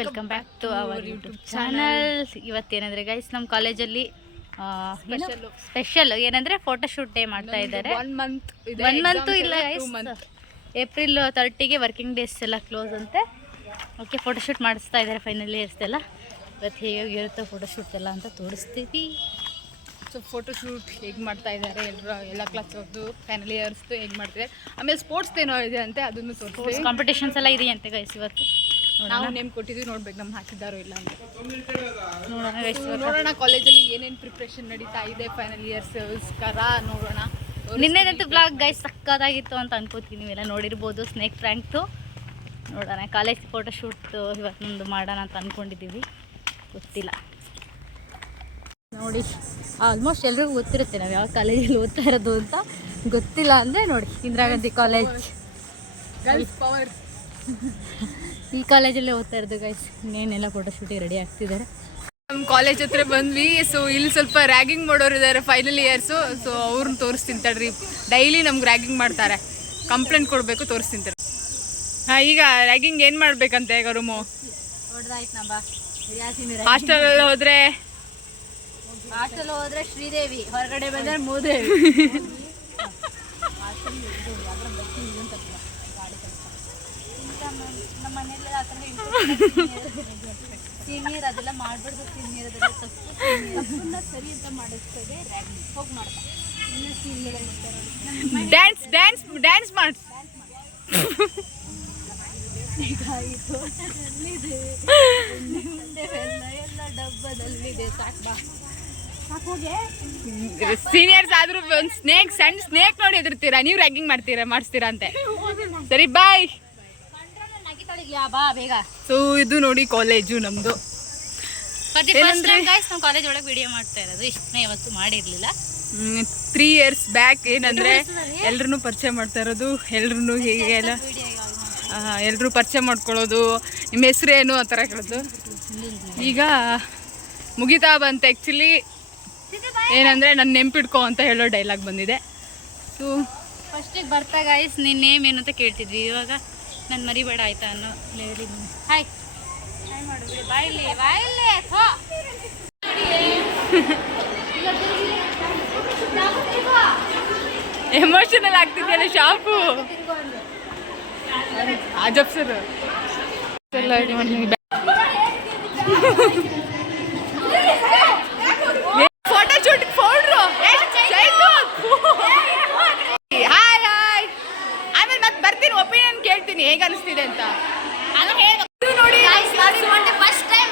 Welcome back to our YouTube channel. ಇವತ್ತೇನಂದರೆ guys ನಮ್ಮ ಕಾಲೇಜಲ್ಲಿ ಸ್ಪೆಷಲ್ ಏನಂದರೆ ಫೋಟೋಶೂಟ್ ಡೇ ಮಾಡ್ತಾ ಇದ್ದಾರೆ. 1 ಮಂತ್ ಇಲ್ಲ ಗೈಸ್, ಏಪ್ರಿಲ್ 30ಗೆ ವರ್ಕಿಂಗ್ ಡೇಸ್ ಎಲ್ಲ ಕ್ಲೋಸ್ ಅಂತೆ. ಓಕೆ, ಫೋಟೋಶೂಟ್ ಮಾಡಿಸ್ತಾ ಇದ್ದಾರೆ ಫೈನಲ್ ಇಯರ್ಸ್ ಎಲ್ಲ. ಇವತ್ತು ಹೇಗಿರುತ್ತೋ ಫೋಟೋಶೂಟ್ ಎಲ್ಲ ಅಂತ ತೋರಿಸ್ತೀವಿ. ಸೊ ಫೋಟೋಶೂಟ್ ಹೇಗೆ ಮಾಡ್ತಾ ಇದ್ದಾರೆ ಎಲ್ಲ ಕ್ಲಾಸ್ ಅವ್ರದ್ದು ಫೈನಲ್ ಇಯರ್ಸ್ದು ಹೇಗೆ ಮಾಡ್ತಿದ್ದಾರೆ. ಆಮೇಲೆ ಸ್ಪೋರ್ಟ್ಸ್ ಏನೋ ಇದೆ ಅಂತೆ, ಅದನ್ನು ತೋರಿಸ್ತೀವಿ. ಕಾಂಪಿಟೇಷನ್ಸ್ ಎಲ್ಲ ಇದೆಯಂತೆ ಗೈಸ್. ಇವತ್ತು ನಾವು ನೇಮ್ ಕೊಟ್ಟಿದ್ವಿ, ನೋಡ್ಬೇಕು ನಮ್ಮ ಹಾಕಿದ್ದಾರೋ ಇಲ್ಲ ಅಂತ. ನೋಡೋಣ ಕಾಲೇಜಲ್ಲಿ ಏನೇನು ಪ್ರಿಪ್ರೇಷನ್ ನಡೀತಾ ಇದೆ ಫೈನಲ್ ಇಯರ್ಸ್ಗೋಸ್ಕರ ನೋಡೋಣ. ನಿನ್ನೆದಂತೂ ಬ್ಲಾಗ್ ಗೈಸ್ ಸಕ್ಕದಾಗಿತ್ತು ಅಂತ ಅನ್ಕೋತೀನಿ. ನೀವೆಲ್ಲ ನೋಡಿರ್ಬೋದು. ಸ್ನೇಕ್ ಪ್ರ್ಯಾಂಕ್ದು ನೋಡೋಣ. ಕಾಲೇಜ್ ಫೋಟೋಶೂಟ್ ಇವತ್ತೊಂದು ಮಾಡೋಣ ಅಂತ ಅಂದ್ಕೊಂಡಿದ್ದೀವಿ, ಗೊತ್ತಿಲ್ಲ ನೋಡಿ. ಆಲ್ಮೋಸ್ಟ್ ಎಲ್ರಿಗೂ ಗೊತ್ತಿರುತ್ತೆ ನಾವು ಯಾವ ಕಾಲೇಜಲ್ಲಿ ಓದ್ತಾ ಇರೋದು ಅಂತ. ಗೊತ್ತಿಲ್ಲ ಅಂದರೆ ನೋಡಿ, Indira Gandhi college, girls power. ಈ ಕಾಲೇಜಲ್ಲೇ ಓದ್ತಾ ಇರೋದು ಗೈಸ್. ಇನ್ನೇನೆಲ್ಲ ಫೋಟೋಶೂಟಿಗೆ ರೆಡಿ ಆಗ್ತಿದ್ದಾರೆ. ನಮ್ಮ ಕಾಲೇಜ್ ಹತ್ರ ಬಂದ್ವಿ. ಸೊ ಇಲ್ಲಿ ಸ್ವಲ್ಪ ರ್ಯಾಗಿಂಗ್ ಮಾಡೋರು ಇದ್ದಾರೆ ಫೈನಲ್ ಇಯರ್ಸು. ಸೊ ಅವ್ರನ್ನ ತೋರಿಸ್ತೀನಿ ತಡ್ರಿ. ಡೈಲಿ ನಮ್ಗೆ ರ್ಯಾಗಿಂಗ್ ಮಾಡ್ತಾರೆ, ಕಂಪ್ಲೇಂಟ್ ಕೊಡಬೇಕು, ತೋರಿಸ್ತಿಂತಾರೆ. ಹಾಂ, ಈಗ ರ್ಯಾಗಿಂಗ್ ಏನು ಮಾಡಬೇಕಂತೆ ಗರುಮು? ಹಾಸ್ಟೆಲಲ್ಲಿ ಹೋದ್ರೆ ಶ್ರೀದೇವಿ, ಹೊರಗಡೆ ಬಂದರೆ ಮೂದೇವಿ. ನಮ್ಮ ಮನೆಯಲ್ಲಿ ಆ ಥರ ಸೀನಿಯರ್ ಅದೆಲ್ಲ ಮಾಡಬಾರ್ದು. ಸೀನಿಯರ್ ಅದೆಲ್ಲ ತಪ್ಪನ್ನ ಸರಿ ಅಂತ ಮಾಡಿಸ್ತದೆ. ಹೋಗಿ ಮಾಡ್ತಾ ಇನ್ನು ಸೀನಿಯರ್ ಡ್ಯಾನ್ಸ್ ಮಾಡಿ. ಎಲ್ಲ ಡಬ್ಬದಲ್ಲಿದೆ. ಸೀನಿಯರ್ಸ್ ಆದ್ರೂ ಒಂದು ಸಣ್ಣ ಸ್ನೇಕ್ ನೋಡಿ ಎದುರ್ತೀರಾ, ನೀವು ರ್ಯಾಗಿಂಗ್ ಮಾಡಿಸ್ತೀರಾ ಅಂತೆ. ಸರಿ, ಬಾಯ್. ಸೊ ಇದು ನೋಡಿ ಕಾಲೇಜು ನಮ್ದು. ನಮ್ಮ ಕಾಲೇಜ್ ಒಳಗೆ ವಿಡಿಯೋ ಮಾಡ್ತಾ ಇರೋದು. ಇಷ್ಟನೇ ಯಾವತ್ತು ಮಾಡಿರ್ಲಿಲ್ಲ. 3 years ಬ್ಯಾಕ್ ಏನಂದ್ರೆ ಎಲ್ರೂ ಪರಿಚಯ ಮಾಡ್ತಾ ಇರೋದು. ಎಲ್ರೂ ಹೀಗೆ ಎಲ್ಲ ಎಲ್ರೂ ಪರಿಚಯ ಮಾಡ್ಕೊಳ್ಳೋದು. ನಿಮ್ಮ ಹೆಸರು ಏನು ಆ ಥರ ಕೇಳೋದು. ಈಗ ಮುಗಿತಾ ಬಂತೆ. ಆ್ಯಕ್ಚುಲಿ ಏನಂದರೆ ನನ್ನ ನೆನ್ಪಿಡ್ಕೊ ಅಂತ ಹೇಳೋ ಡೈಲಾಗ್ ಬಂದಿದೆ. ಸೊ ಫಸ್ಟಿಗೆ ಬರ್ತಾ ಗೈಸ್ ನಿನ್ನ ನೇಮ್ ಏನು ಅಂತ ಕೇಳ್ತಿದ್ವಿ. ಇವಾಗ ನಾನು ಮರಿಬೇಡ ಆಯ್ತಾ ಅನ್ನೋ ಲೆವೆಲಿಗೆ. ಹಾಯ್ ಹಾಯ್ ಮಾಡಿಬಿಡಿ. ಬಾಯಿಲಿ ಬಾಯಿಲಿ ಎಮೋಷನಲ್ ಆಗ್ತಿದೆಯಲ್ಲ ಶಾಪು. ಆಜಬ್ ಸರ್ ಫೋಟೋ ಶೂಟ್ ಫೋಡ್ರು. Hi hi. ಆಮೇಲೆ ಮತ್ತೆ ಬರ್ತೀನಿ, ಒಪಿನಿಯನ್ ಕೇಳ್ತೀನಿ ಹೇಗೆ ಅನಿಸ್ತಿದೆ ಅಂತ. ನೋಡಿ ಫಸ್ಟ್ ಟೈಮ್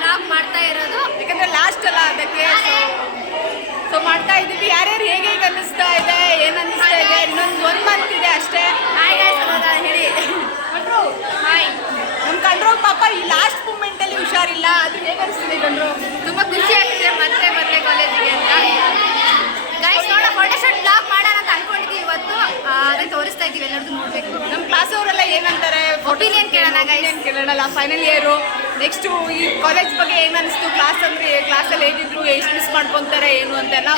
ಬ್ಲಾಗ್ ಮಾಡ್ತಾ ಇರೋದು, ಯಾಕಂದ್ರೆ ಲಾಸ್ಟ್ ಅಲ್ಲ ಅದಕ್ಕೆ. ಸೊ ಮಾಡ್ತಾ ಇದ್ದೀವಿ. ಯಾರ್ಯಾರು ಹೇಗೆ ಅನ್ನಿಸ್ತಾ ಇದೆ, ಏನು ಅನ್ನಿಸ್ತಾ ಇದೆ. ಇನ್ನೊಂದು 1 month ಇದೆ ಅಷ್ಟೇ. ಹೇಳಿ ಹಾಯ್. ನಮ್ಮ ಕಂಡ್ರೋ ಪಾಪ ಈ ಲಾಸ್ಟ್ ಮೂಮೆಂಟಲ್ಲಿ ಹುಷಾರಿಲ್ಲ. ಅದು ಹೇಗೆ ಅನಿಸ್ತಿದೆ ಕಂಡ್ರೋ? ತುಂಬ ಖುಷಿ ಆಗ್ತಿದೆ ಮತ್ತೆ ಕಾಲೇಜಿಗೆ ಅಂತ. ಗೈಸ್ ನೋಡ ಫೋಟೋಶೂಟ್ ಬ್ಲಾಗ್ ಮಾಡೋಣ ಅಂತ ಅನ್ಕೊಂಡಿದ್ದೀವಿ ಇವತ್ತು. ಅದಕ್ಕೆ ತೋರಿಸ್ತಾ ಇದ್ದೀವಿ, ಎಲ್ಲರದ್ದು ನೋಡಬೇಕು. ನಮ್ಮ ಕ್ಲಾಸ್ ಅವರೆಲ್ಲ ಏನಂತಾರೆ ಒಪಿನಿಯನ್ ಕೇಳೋಣ. ಏನು ಕೇಳೋಣಲ್ಲ. ಫೈನಲ್ ಇಯರು ನೆಕ್ಸ್ಟು ಈ ಕಾಲೇಜ್ ಬಗ್ಗೆ ಏನು ಅನಿಸ್ತು, ಕ್ಲಾಸ್ ಅಂದರೆ ಕ್ಲಾಸಲ್ಲಿ ಹೇಗಿದ್ರು, ಎಷ್ಟು ಮಿಸ್ ಮಾಡ್ಕೊತಾರೆ ಏನು ಅಂತೆಲ್ಲ.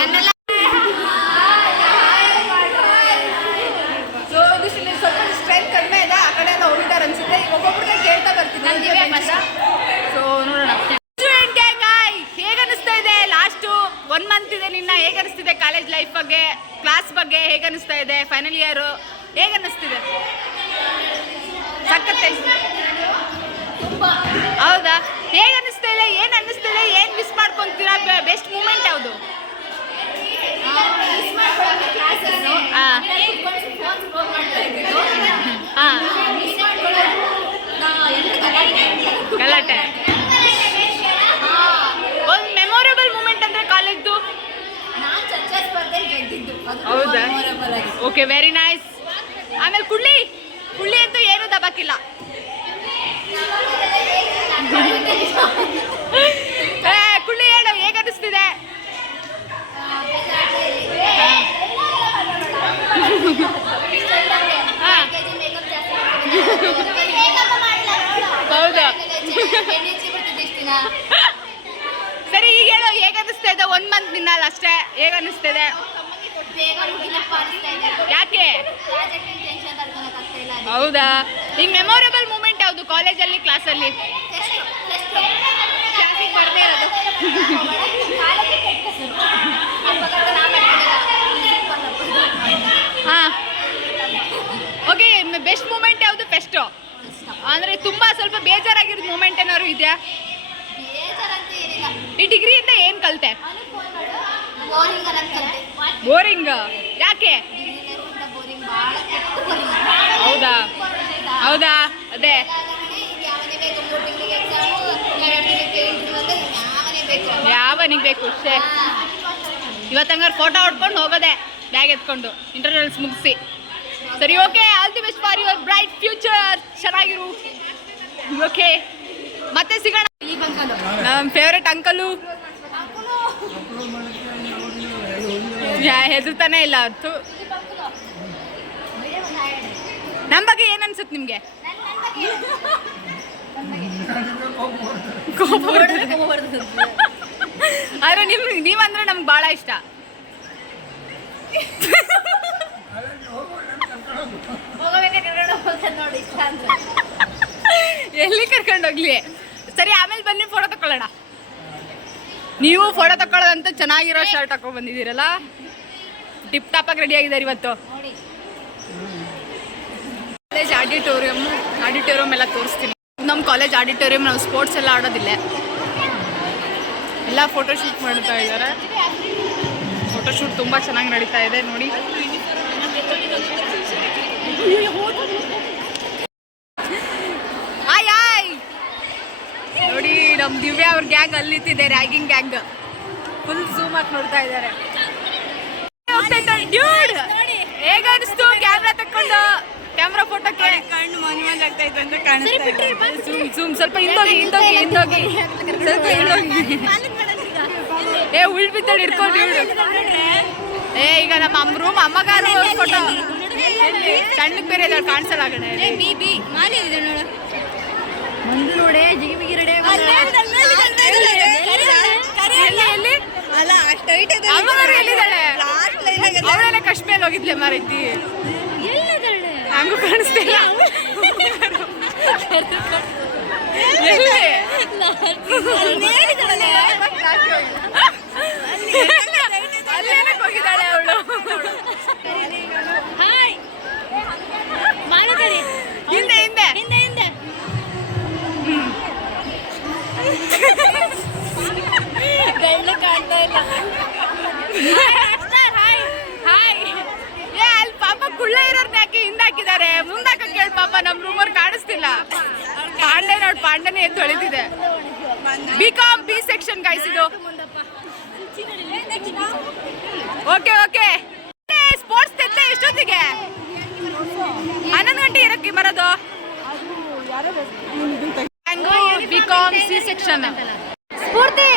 ಸೊ ಇದು ಸ್ವಲ್ಪ ಸ್ಟ್ರೆಂತ್ ಕಡಿಮೆ ಇದೆ, ಆ ಕಡೆ ಎಲ್ಲ ಹೋಗಿದ್ದಾರೆ ಅನ್ಸುತ್ತೆ. ಈಗ ಒಬ್ಬೊಬ್ಬರನ್ನ ಕೇಳ್ತಾ ಬರ್ತೀನಿ. ಸೊ ನೋಡೋಣ. ಹೇಗೆ ಅನಿಸ್ತಾ ಇದೆ? ಲಾಸ್ಟು 1 month ಇದೆ. ನಿನ್ನ ಹೇಗೆ ಅನಿಸ್ತಿದೆ ಕಾಲೇಜ್ ಲೈಫ್ ಬಗ್ಗೆ, ಕ್ಲಾಸ್ ಬಗ್ಗೆ ಹೇಗೆ ಅನಿಸ್ತಾ ಇದೆ? ಫೈನಲ್ ಇಯರು ಹೇಗೆ ಅನ್ನಿಸ್ತಿದೆ? ಸಖತ್ತೆ. ಹೌದಾ? ಹೇಗೆ ಅನ್ನಿಸ್ತಾ ಇದೆ? ಏನು ಅನ್ನಿಸ್ತಿದೆ? ಏನು ಮಿಸ್ ಮಾಡ್ಕೊತೀರಾ? ಬೆಸ್ಟ್ ಮೂಮೆಂಟ್ ಯಾವುದು? ಗಲಾಟೆ. ಒಂದು ಮೆಮೊರೇಬಲ್ ಮೂಮೆಂಟ್ ಅಂದರೆ ಕಾಲೇಜ್ದು. ಹೌದಾ? Okay, very nice. ಆಮೇಲೆ ಕುಳ್ಳಿ ಅಂತೂ ಏನೂ ದಬಾಕಿಲ್ಲ. ಕುಳ್ಳಿ ಹೇಳು, ಹೇಗೆ ಅನ್ನಿಸ್ತಿದೆ? ಹೌದಾ? ಸರಿ, ಈಗ ಹೇಳು, ಹೇಗೆ ಅನ್ನಿಸ್ತಾ ಇದೆ? 1 month ನಿನ್ನಲ್ಲ ಅಷ್ಟೇ, ಹೇಗೆ ಅನ್ನಿಸ್ತಿದೆ? ಯಾಕೆ? ಹೌದಾ? ಈಗ ಮೆಮೊರೇಬಲ್ ಮೂಮೆಂಟ್ ಯಾವುದು? ಇರೋದು ಕಾಲೇಜಲ್ಲಿ ಕ್ಲಾಸಲ್ಲಿ? ಹಾಂ ಓಕೆ. ಬೆಸ್ಟ್ ಮೂಮೆಂಟ್ ಯಾವುದು? ಫೆಸ್ಟು ಅಂದರೆ ತುಂಬ ಸ್ವಲ್ಪ ಬೇಜಾರಾಗಿರೋದು ಮೂಮೆಂಟ್ ಏನಾದ್ರು ಇದೆಯಾ? ಈ ಡಿಗ್ರಿಯಿಂದ ಏನು ಕಲಿತೆ? ಬೋರಿಂಗ್ ಯಾಕೆ? ಹೌದಾ ಹೌದಾ ಅದೇ ಯಾವನಿಗೆ ಬೇಕು ಅಷ್ಟೇ. ಇವತ್ತಂಗಾರೆ ಫೋಟೋ ಹೊಡ್ಕೊಂಡು ಹೋಗೋದೆ ಬ್ಯಾಗ್ ಎತ್ಕೊಂಡು ಇಂಟರ್ನಲ್ಸ್ ಮುಗಿಸಿ. ಸರಿ okay, all the best for your bright future. ಚೆನ್ನಾಗಿರು. ಓಕೆ ಮತ್ತೆ ಸಿಗೋಣ. ನಮ್ಮ ಫೇವ್ರೆಟ್ ಅಂಕಲು ಹೆದರ್ತಾನೆ ಇಲ್ಲ. ಅದು ನಮ್ಮ ಬಗ್ಗೆ ಏನು ಅನ್ಸುತ್ತೆ ನಿಮಗೆ? ಆದರೆ ನೀವಂದ್ರೆ ನಮ್ಗೆ ಭಾಳ ಇಷ್ಟ. ಎಲ್ಲಿ ಕರ್ಕೊಂಡೋಗ್ಲಿ? ಸರಿ ಆಮೇಲೆ ಬನ್ನಿ ಫೋಟೋ ತಗೊಳ್ಳೋಣ. ನೀವು ಫೋಟೋ ತಗೊಳ್ಳೋದಂತ ಚೆನ್ನಾಗಿರೋ ಶರ್ಟ್ ಹಾಕೊಂಡು ಬಂದಿದ್ದೀರಲ್ಲ, ಟಿಪ್ ಟಾಪಾಗಿ ರೆಡಿ ಆಗಿದ್ದಾರೆ ಇವತ್ತು. ಕಾಲೇಜ್ ಆಡಿಟೋರಿಯಂ ಎಲ್ಲ ತೋರಿಸ್ತೀನಿ. ನಮ್ಮ ಕಾಲೇಜ್ ಆಡಿಟೋರಿಯಂ ನಾವು ಸ್ಪೋರ್ಟ್ಸ್ ಎಲ್ಲ ಆಡೋದಿಲ್ಲ, ಎಲ್ಲ ಫೋಟೋಶೂಟ್ ಮಾಡ್ತಾ ಇದ್ದಾರೆ. ಫೋಟೋಶೂಟ್ ತುಂಬ ಚೆನ್ನಾಗಿ ನಡೀತಾ ಇದೆ ನೋಡಿ. ನೋಡಿ ನಮ್ಮ ದಿವ್ಯಾ ಅವ್ರ ಗ್ಯಾಂಗ್ ಅಲ್ಲಿ ನಿಂತಿದೆ, ರ್ಯಾಗಿಂಗ್ ಗ್ಯಾಂಗ್. ಫುಲ್ ಝೂಮ್ ಹಾಕಿ ನೋಡ್ತಾ ಇದ್ದಾರೆ. ಹೇಗೆ ಅನಿಸ್ತು ಕ್ಯಾಮ್ರಾ ತಕ್ಕೊಂಡು? ಕ್ಯಾಮ್ರಾ ಫೋಟೋಕ್ಕೆ ಕಣ್ಣು ಮನ್ ಆಗ್ತಾ ಇತ್ತು ಅಂತ ಕಾಣಿಸ್ತಾ. ಝೂಮ್ ಸ್ವಲ್ಪ ಹಿಂದೋಗಿ ಸ್ವಲ್ಪ ಹಿಂದೋಗಿ. ಏ ಉಳ್ ಬಿದ್ದಾడు ಹಿಡ್ಕೊಂಡು ಇವಳು. ಈಗ ನಮ್ಮ ಅಮ್ಮಗಾರು ಫೋಟೋ ಸಣ್ಣಕ್ಕೆ ಬೇರೆ ಇದ್ದಾಳೆ, ಕಾಣಿಸಲ್ಲ ಆ ಕಡೆ. ಮಂದು ನೋಡೆ ಜಿಗಿಬಿಗಿ ರೆಡಿ ಅವಳೆಲ್ಲ ಕಶ್ಮೀರ್ ಹೋಗಿದ್ಲೆ ಮಾರೈತಿ. ಹಂಗೂ ಕಾಣಿಸ್ತಿಲ್ಲ. ಅಲ್ಲೇನಕ್ಕೆ ಹೋಗಿದ್ದಾಳೆ ಅವಳು? ಹಿಂದೆ ಹಿಂದೆ ಬೆಳ್ಳು ಕಾಣ್ತಾ ಇಲ್ಲ. ಅಲ್ಲಿ ಪಾಪ ಕುಳ್ಳ ಇರೋರ್ನ ಯಾಕೆ ಹಿಂದೆ ಹಾಕಿದ್ದಾರೆ? ಮುಂದಾಕ ಕೇಳಿ ಪಾಪ. ನಮ್ಮ ರೂಮರ್ ಕಾಣಿಸ್ತಿಲ್ಲ. ಪಾಂಡನೆ ಎದ್ದು ಹೊಳಿತಿದೆ. ಬಿಕಾಮ್ ಬಿ ಸೆಕ್ಷನ್ ಗೈಸ್ ಇದು. Okay okay. ಸ್ಪೋರ್ಟ್ಸ್ ತೆತ್ತೆ ಎಷ್ಟೊತ್ತಿಗೆ? 11 ಗಂಟೆ ಇರಕ್ಕೆ ಬರೋದು. BCom C section. ಸ್ಫೂರ್ತಿ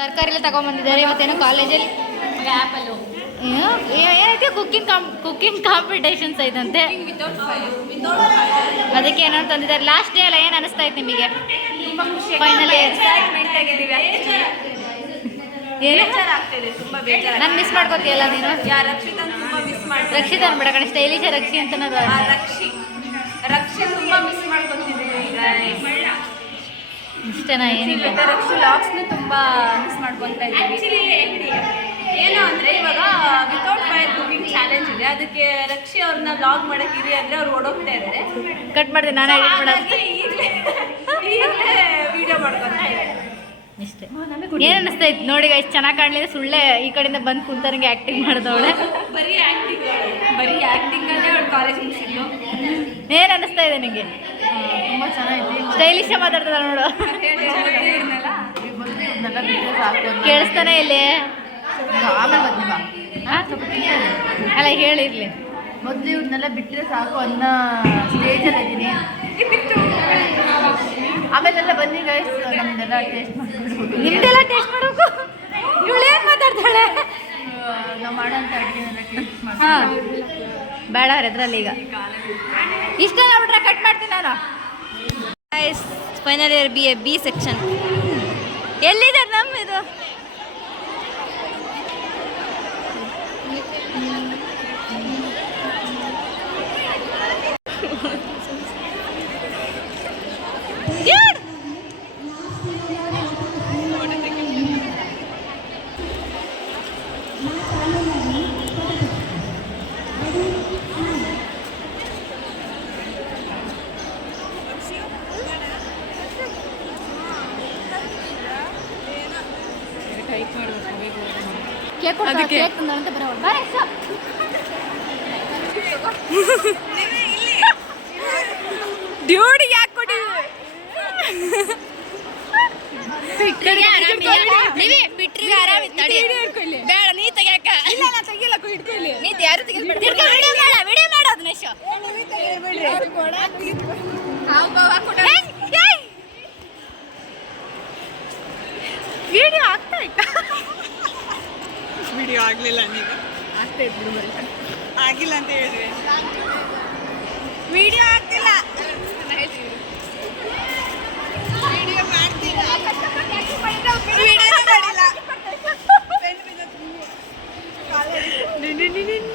ತರಕಾರಿ ಎಲ್ಲ ತಗೊಂಡ್ಬಂದಿದ್ದಾರೆ. ಇವತ್ತೇನೋ ಕಾಲೇಜಲ್ಲಿ ಏನೈತೆ ಕುಕ್ಕಿಂಗ್ ಕಾಂಪಿಟೇಷನ್ಸ್ ಐತಂತೆ, ಅದಕ್ಕೆ ಏನೋ ತಂದಿದ್ದಾರೆ. ಲಾಸ್ಟ್ ಡೇ ಅಲ್ಲ, ಏನು ಅನಿಸ್ತಾ ಇತ್ತು ನಿಮಗೆ? ಫೈನಲ್ ನಾನು ಮಿಸ್ ಮಾಡ್ಕೋತೀಯಲ್ಲ ನೀನು? ರಕ್ಷಿತಾ ಅನ್ಬೇಡ ಕಣೆ, ಸ್ಟೈಲಿಶ್ ರಕ್ಷಿ ಅಂತ ಇಷ್ಟನಾ? ಏನಿಲ್ಲ, ಲಾಕ್ಸ್ನ ತುಂಬ ಮಿಸ್ ಮಾಡ್ಕೊತಾ ಇದ್ದೀವಿ. ಏನು ಅಂದರೆ ಇವಾಗ ವಿತೌಟ್ ಫೈರ್ ಕುಕಿಂಗ್ ಚಾಲೆಂಜ್ ಇದೆ, ಅದಕ್ಕೆ ರಕ್ಷಿ ಅವ್ರನ್ನ ಬ್ಲಾಗ್ ಮಾಡಕ್ಕೆ ಇರಿ ಅಂದರೆ ಅವ್ರು ಓಡೋಗ್ತಾ ಇದ್ದಾರೆ. ಕಟ್ ಮಾಡಿದೆ ನಾನು ಎಡಿಟ್ ಮಾಡೋದು. ಈಗಲೇ ವಿಡಿಯೋ ಮಾಡ್ಕೊತಾ ಇದ್ದಾರೆ. ಇಷ್ಟೇ. ಏನು ಅನ್ನಿಸ್ತಾ ಇತ್ತು ನೋಡಿ ಎಷ್ಟು ಚೆನ್ನಾಗಿ ಕಾಣಲಿಲ್ಲ. ಸುಳ್ಳೆ ಈ ಕಡೆಯಿಂದ ಬಂದು ಕುಂತವ್ರಿಗೆ ಆ್ಯಕ್ಟಿಂಗ್ ಮಾಡಿದವಳೆ. ಬರೀ ಆ್ಯಕ್ಟಿಂಗಲ್ಲೇ ಅವಳು ಕಾಲೇಜ್ ಮುಗಿಸಿದ್ಲು. ಏನು ಅನ್ನಿಸ್ತಾ ಇದೆ ನಿಮಗೆ? ತುಂಬ ಚೆನ್ನಾಗಿದೆ. ಸ್ಟೈಲಿಶ್ ಮಾತಾಡ್ತದ ನೋಡು. ಕೇಳಿಸ್ತಾನೆ ಇಲ್ಲಿ? ಆಮೇಲೆ ಬಂದಿವ ಅಲ್ಲ ಹೇಳಿರ್ಲಿ. ಮೊದಲು ಇವ್ರನ್ನೆಲ್ಲ ಬಿಟ್ಟರೆ ಸಾಕು ಅನ್ನೋ ಸ್ಟೇಜಲ್ಲಿ ಇದ್ದೀನಿ. ಆಮೇಲೆಲ್ಲ ಬನ್ನಿ ಗೈಸ್, ನಮ್ದೆಲ್ಲ ಟೇಸ್ಟ್ ಮಾಡ್ಕೊಂಡು. ನಿಮ್ದೆಲ್ಲ ಟೇಸ್ಟ್ ಮಾಡಬೇಕು. ಇವಳು ಏನು ಮಾತಾಡ್ತಾಳೆ? ನಾವು ಮಾಡೋಂಥ ಅಡುಗೆನೆಲ್ಲ ಟೇಸ್ಟ್ ಮಾಡಿ. ಹಾಂ ಬೇಡ ಅವ್ರ ಎದ್ರಲ್ಲಿ ಈಗ ಇಷ್ಟ ಆಗ್ಬಿಟ್ರೆ ಕಟ್ ಮಾಡ್ತೀನಿ ನಾನು. ಫೈನಲ್ ಇಯರ್ ಬಿ ಸೆಕ್ಷನ್ ಎಲ್ಲಿದೆ ನಮ್ಮ ಇದು? ಅದಕ್ಕೆ ಡ್ಯೂಡಿ ಯಾಕೆ ಕೊಟ್ಟಿದ್ವಿ ಬೇಡ ನೀ ತೆಗ್ಯಾಕ ನೀತಿ ಯಾರು ವಿಡಿಯೋ ಆಗ್ತಾ ಇತ್ತ ವಿಡಿಯೋ ಆಗ್ಲಿಲ್ಲ ನೀವು ಆಗ್ತಾ ಇತ್ತು ಆಗಿಲ್ಲ ಅಂತ ಹೇಳಿದ್ವಿ ವಿಡಿಯೋ ಆಗ್ತಿಲ್ಲ ವಿಡಿಯೋ ಮಾಡ್ತಿಲ್ಲ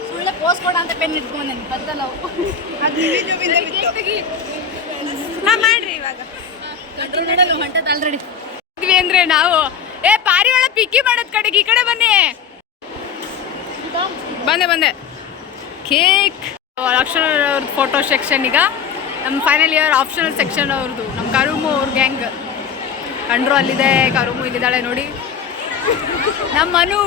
ಸುಳ್ಳೆ ಪೋಸ್ ಕೊಡ ಅಂತ ಪೆನ್ ಇಟ್ಕೊಂಡೆ ಬರ್ತಲ್ಲ ಅದು ಯೂಟ್ಯೂಬಿಂದ ಮಾಡ್ರಿ ಇವಾಗ ಹೊಂಟದ ಆಲ್ರೆಡಿ ಅಂದ್ರೆ ನಾವು ಪಾರಿವಾಳ ಪಿಕ್ಕಿ ಮಾಡೋದ್ ಕಡೆಗೆ ಈ ಕಡೆ ಬನ್ನಿ ಬಂದೆ ಕೇಕ್ ಲಕ್ಷಣ ಅವ್ರದ್ದು ಫೋಟೋ ಸೆಕ್ಷನ್ ಈಗ ನಮ್ಮ ಫೈನಲ್ ಇಯರ್ ಆಪ್ಷನಲ್ ಸೆಕ್ಷನ್ ಅವ್ರದ್ದು ನಮ್ಮ ಕರುಮು ಅವ್ರ ಗ್ಯಾಂಗ್ ಕಂಡ್ರು ಅಲ್ಲಿದೆ ಕರುಮು ಇಲ್ಲಿದ್ದಾಳೆ ನೋಡಿ ನಮ್ಮ ಮನು